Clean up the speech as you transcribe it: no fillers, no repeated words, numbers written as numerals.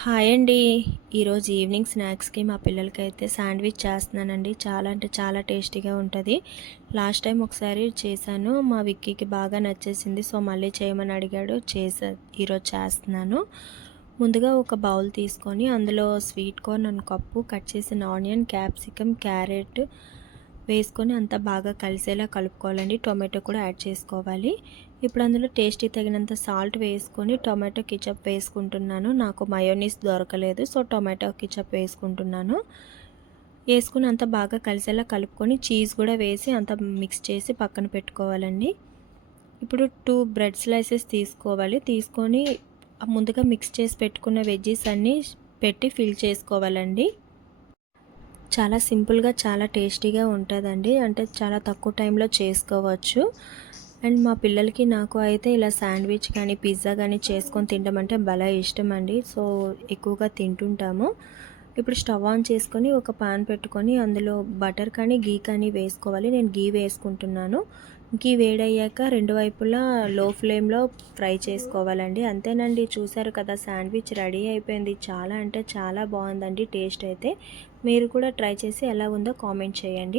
Hi అండి. ఈరోజు evening స్నాక్స్‌కి మా పిల్లలకైతే శాండ్విచ్ చేస్తున్నానండి. చాలా అంటే చాలా టేస్టీగా ఉంటది. లాస్ట్ టైం ఒకసారి చేశాను. మా విక్కీకి బాగా నచ్చేసింది. సో, మళ్ళీ చేయమని అడిగాడు. ఈరోజు చేస్తున్నాను. ముందుగా ఒక బౌల్ తీసుకొని అందులో స్వీట్ కార్న్ 1 కప్పు, కట్ చేసిన ఆనియన్, క్యాప్సికమ్, క్యారెట్ వేసుకొని అంతా బాగా కలిసేలా కలుపుకోవాలండి. టొమాటో కూడా యాడ్ చేసుకోవాలి. ఇప్పుడు అందులో టేస్ట్‌కి తగినంత సాల్ట్ వేసుకొని టొమాటో కెచప్ వేసుకుంటున్నాను. నాకు మయోనీస్ దొరకలేదు. సో, టొమాటో కెచప్ వేసుకుంటున్నాను. వేసుకొని అంతా బాగా కలిసేలా కలుపుకొని చీజ్ కూడా వేసి అంతా మిక్స్ చేసి పక్కన పెట్టుకోవాలండి. ఇప్పుడు 2 బ్రెడ్ స్లైసెస్ తీసుకోవాలి. తీసుకొని ముందుగా మిక్స్ చేసి పెట్టుకున్న వెజ్జీస్ అన్నీ పెట్టి ఫిల్ చేసుకోవాలండి. చాలా సింపుల్‌గా చాలా టేస్టీగా ఉంటదండి. అంటే చాలా తక్కువ టైంలో చేసుకోవచ్చు. అండ్ మా పిల్లలకి నాకు అయితే ఇలా శాండ్విచ్ కానీ, పిజ్జా కానీ చేసుకొని తినడం అంటే భలే ఇష్టమండి. సో, ఎక్కువగా తింటుంటాము. ఇప్పుడు స్టవ్ ఆన్ చేసుకొని ఒక పాన్ పెట్టుకొని అందులో బటర్ కానీ, ఘీ కానీ వేసుకోవాలి. నేను ఘీ వేసుకుంటున్నాను. ఘీ వేడయ్యాక రెండు వైపులా లో ఫ్లేమ్‌లో ఫ్రై చేసుకోవాలండి. అంతేనండి, చూసారు కదా, శాండ్విచ్ రెడీ అయిపోయింది. చాలా అంటే చాలా బాగుందండి టేస్ట్ అయితే. మీరు కూడా ట్రై చేసి ఎలా ఉందో కామెంట్ చేయండి.